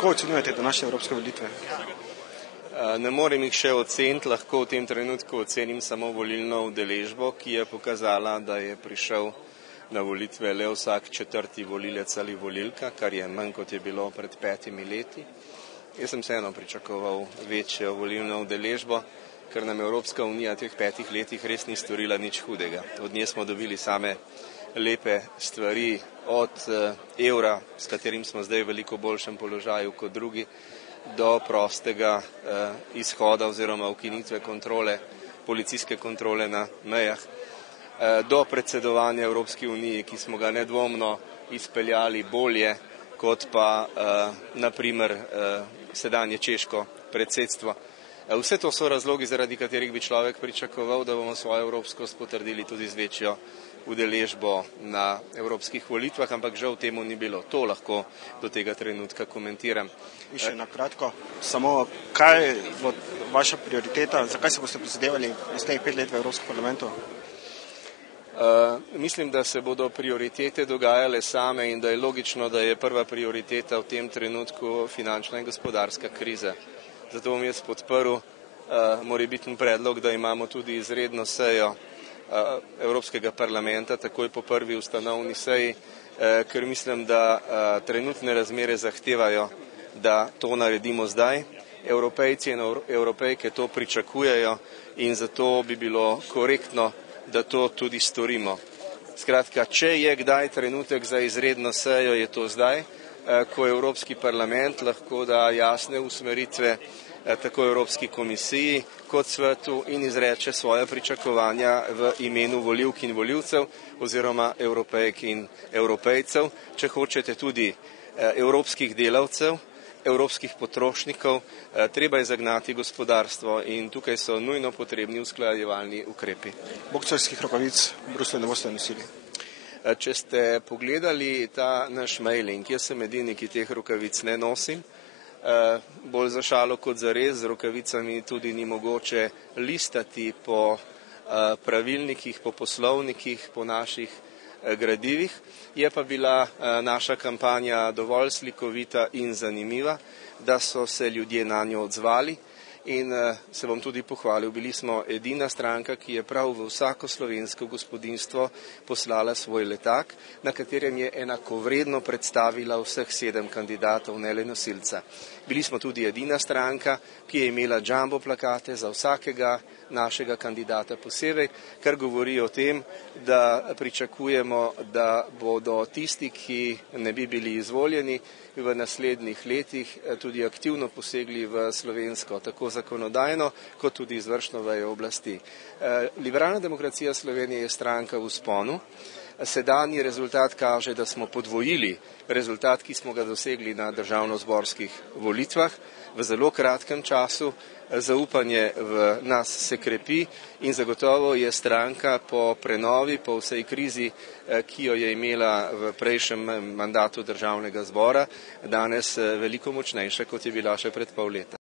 Kako ocenjujete današnje evropske volitve? Ne morem jih še oceniti, lahko v tem trenutku ocenim samo volilno udeležbo, ki je pokazala, da je prišel na volitve le vsak četrti volilec ali volilka, kar je manj kot je bilo pred 5 leti. Jaz sem vseeno pričakoval večjo volilno udeležbo, ker nam Evropska unija v teh 5 letih res ni storila nič hudega. Od nje smo dobili same lepe stvari, od evra, s katerim smo zdaj v veliko boljšem položaju kot drugi, do prostega izhoda oziroma ukinitve kontrole, policijske kontrole na mejah, do predsedovanja Evropski uniji, ki smo ga nedvomno izpeljali bolje kot pa naprimer sedanje češko predsedstvo. Vse to so razlogi, zaradi katerih bi človek pričakoval, da bomo svojo evropskost potrdili tudi z večjo udeležbo na evropskih volitvah, ampak žal temu ni bilo. To lahko do tega trenutka komentiram. In še na kratko, samo kaj bo vaša prioriteta, zakaj se boste prizadevali naslednjih 5 let v Evropskem parlamentu? Mislim, da se bodo prioritete dogajale same in da je logično, da je prva prioriteta v tem trenutku finančna in gospodarska kriza. Zato bom jaz podprl morebiten predlog, da imamo tudi izredno sejo Evropskega parlamenta takoj po prvi ustanovni seji, ker mislim, da trenutne razmere zahtevajo, da to naredimo zdaj. Evropejci in evropejke to pričakujejo in zato bi bilo korektno, da to tudi storimo. Skratka, če je kdaj trenutek za izredno sejo, je to zdaj, ko Evropski parlament lahko da jasne usmeritve tako Evropski komisiji kot svetu in izreče svoje pričakovanja v imenu volivk in volivcev oziroma evropejk in evropejcev, če hočete tudi evropskih delavcev, evropskih potrošnikov, treba je zagnati gospodarstvo in tukaj so nujno potrebni usklajevalni ukrepi. Boksarskih rokavic v Bruslju ne boste nosili? Če ste pogledali ta naš mailing, jaz sem edini, ki teh rokavic ne nosim, bolj za šalo kot za res, z rokavicami tudi ni mogoče listati po pravilnikih, po poslovnikih, po naših gradivih. Je pa bila naša kampanja dovolj slikovita in zanimiva, da so se ljudje na njo odzvali in se bom tudi pohvalil. Bili smo edina stranka, ki je prav v vsako slovensko gospodinjstvo poslala svoj letak, na katerem je enakovredno predstavila vseh 7 kandidatov, ne le nosilca. Bili smo tudi edina stranka, ki je imela jumbo plakate za vsakega našega kandidata posebej, kar govori o tem, da pričakujemo, da bodo tisti, ki ne bi bili izvoljeni, v naslednjih letih tudi aktivno posegli v slovensko, tako zakonodajno, kot tudi izvršno vejo oblasti. Liberalna demokracija Slovenije je stranka v vzponu. Sedanji rezultat kaže, da smo podvojili rezultat, ki smo ga dosegli na državnozborskih volitvah v zelo kratkem času. Zaupanje v nas se krepi in zagotovo je stranka po prenovi, po vsej krizi, ki jo je imela v prejšnjem mandatu državnega zbora, danes veliko močnejša, kot je bila še pred pol leta.